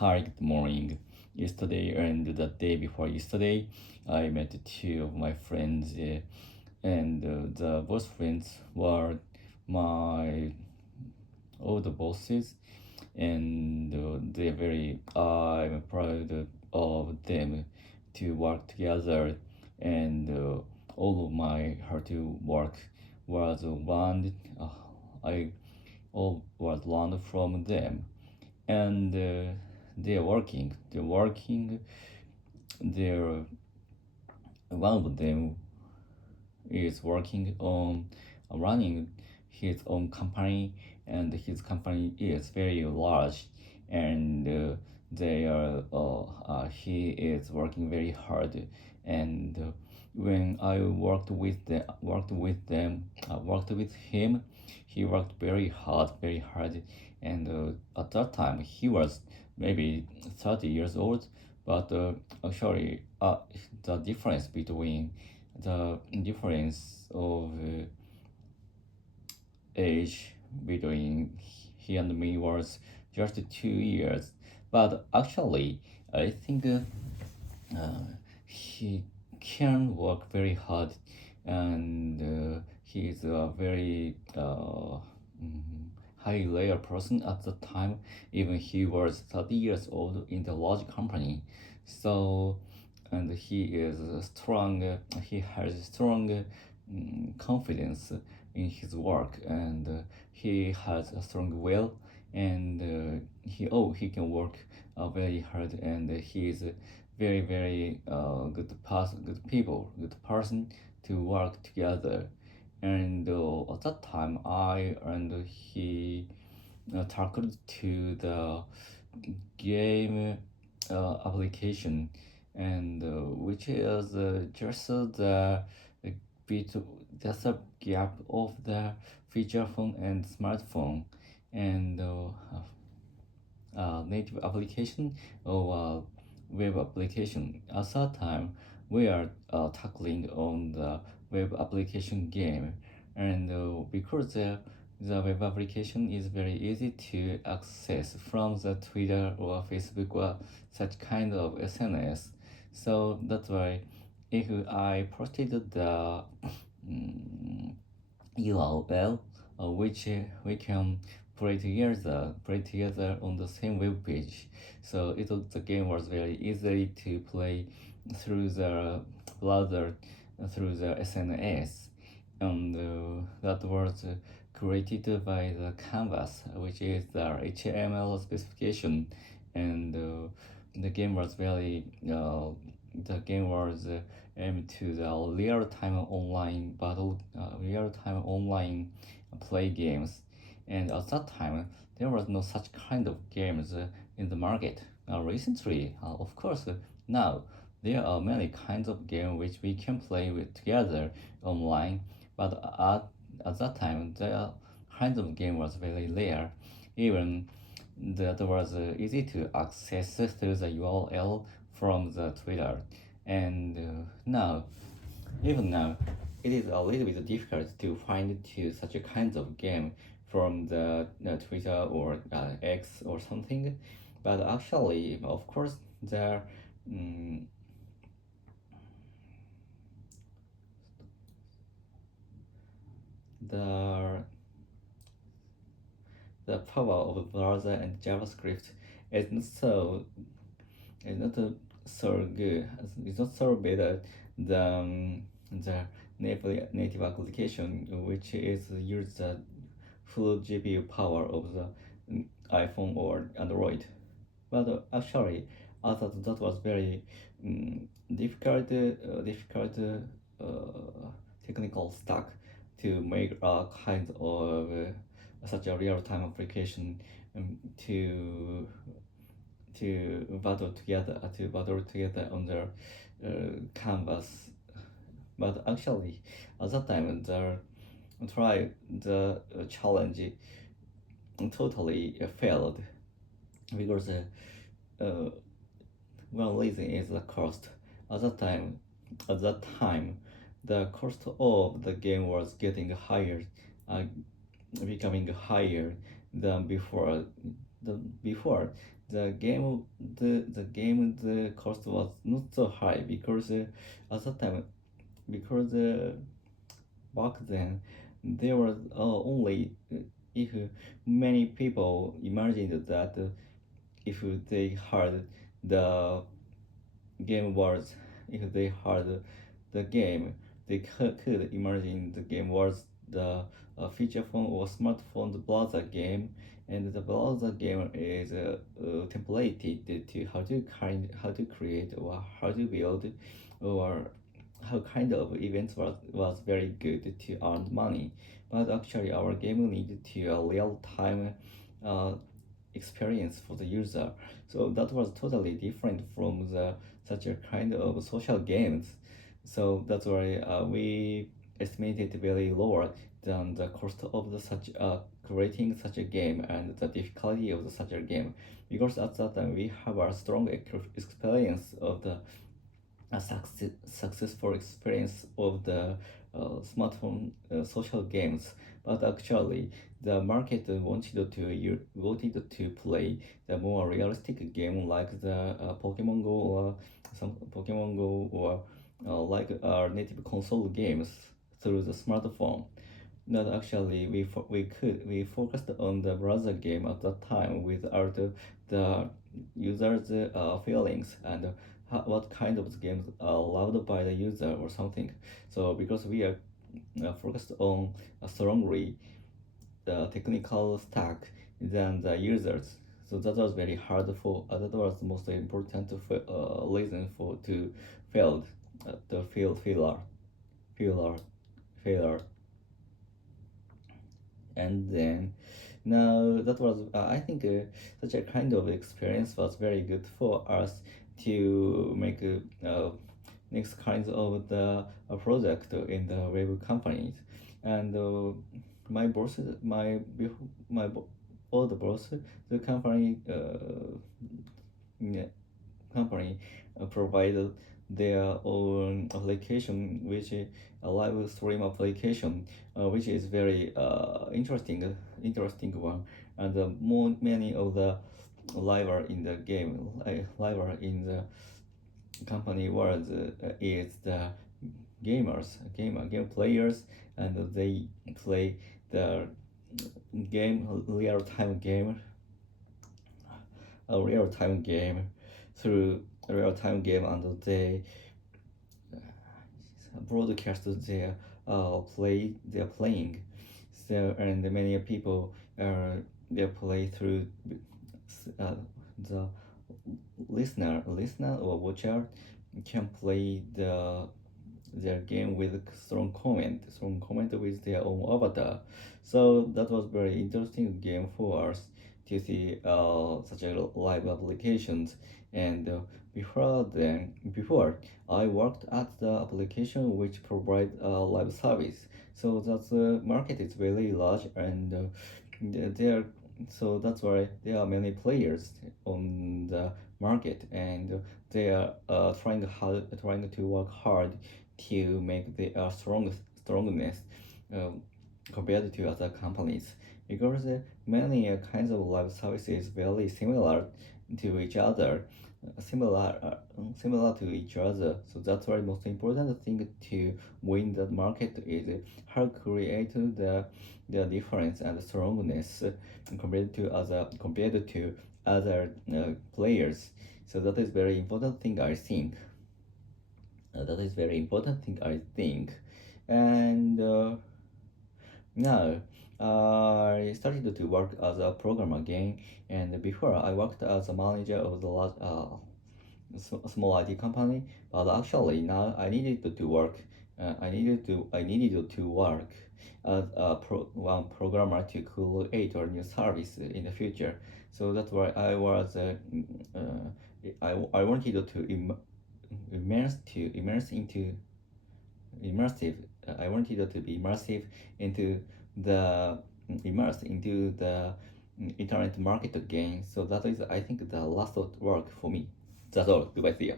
Hi, good morning. Yesterday and the day before yesterday, I met two of my friends, and the both friends were my old bosses, and they're very. I'm proud of them to work together, and all of my hard work was learned. I all was learned from them, and they're working. They're One of them is working on running his own company, and his company is very large, and he is working very hard, and when I worked with him, he worked very hard, and at that time he was maybe 30 years old, but actually the difference between the difference of age between he and me was just 2 years. But actually, I think he can work very hard, and he's a very high layer person at the time. Even he was 30 years old in the large company. So, and he is strong. He has strong confidence in his work, and he has a strong will, and he can work very hard, and he is very good person to work together. And at that time, I and he tackled to the game application, and which is bit just a gap of the feature phone and smartphone, and native application or web application. At that time, we are tackling on the web application game, and because the web application is very easy to access from the Twitter or Facebook or such kind of SNS. So that's why if I posted the URL, which we can play together on the same web page. So the game was very easy to play through the browser, through the SNS, and that was created by the Canvas, which is the HTML specification, and the game was aimed to the real time online play games, and at that time there was no such kind of games in the market. Recently, of course, now there are many kinds of games which we can play with together online, but at that time the kind of game was very rare. Even that was easy to access through the URL from the Twitter. And even now, it is a little bit difficult to find such a kind of game from the Twitter or X or something. But actually, of course, mm, the the power of browser and JavaScript is not so is not so good. It's not so better than the native application, which is use the full GPU power of the iPhone or Android. But actually, I thought that was very difficult technical stack to make a kind of such a real-time application to battle together on the canvas. But actually, at that time, the challenge totally failed, because uh, one reason is the cost. At that time, at that time, the cost of the game was getting higher, uh, becoming higher than before. the cost was not so high because at that time because back then there was only if many people imagined that if they heard the game was if they heard the game they could imagine the game was the feature phone or smartphone browser game, and the browser game is templated to how to create or how to build or how kind of events was very good to earn money. But actually our game needed to a real time uh, experience for the user. So that was totally different from the such a kind of social games. So that's why we estimated very lower than the cost of the such creating such a game and the difficulty of the such a game, because at that time we have a strong experience of the successful experience of the smartphone social games. But actually the market wanted to play the more realistic game like the Pokemon Go or some Pokemon Go or like native console games through the smartphone. Not actually, we focused on the browser game at that time without the user's feelings and what kind of games are allowed by the user or something. So because we are focused on strongly the technical stack than the users, so that was very hard for that was the most important reason for to failed the failure failure. And then now that was I think such a kind of experience was very good for us to make next kinds of the project in the web companies. And my boss my old boss, the yeah, company provided their own application, which is a live stream application, which is very interesting one. And many of the live in the game, live in the company world is the game players, and they play the real time game, a real time game through a real time game, and they broadcast they're playing. So and many people they play through uh, the listener or watcher can play their game with strong comment with their own avatar. So that was very interesting game for us to see such a live applications. And before I worked at the application which provide a live service. So that market is very large, and there so that's why there are many players on the market, and they are trying to work hard to make the strongness um, compared to other companies, because many kinds of live services very similar to each other, similar to each other. So that's why most important thing to win the market is how create the difference and strongness compared to other players. So that is very important thing I think. That is very important thing I think. And now I started to work as a programmer again, and before I worked as a manager of the large small IT company. But actually now I needed to work. I needed to work as one programmer to create a new service in the future. So that's why I wanted to immerse into immersive. I wanted to be immersive into the immersed into the internet market again. So that is, I think, the last work for me. That's all. Goodbye. See ya.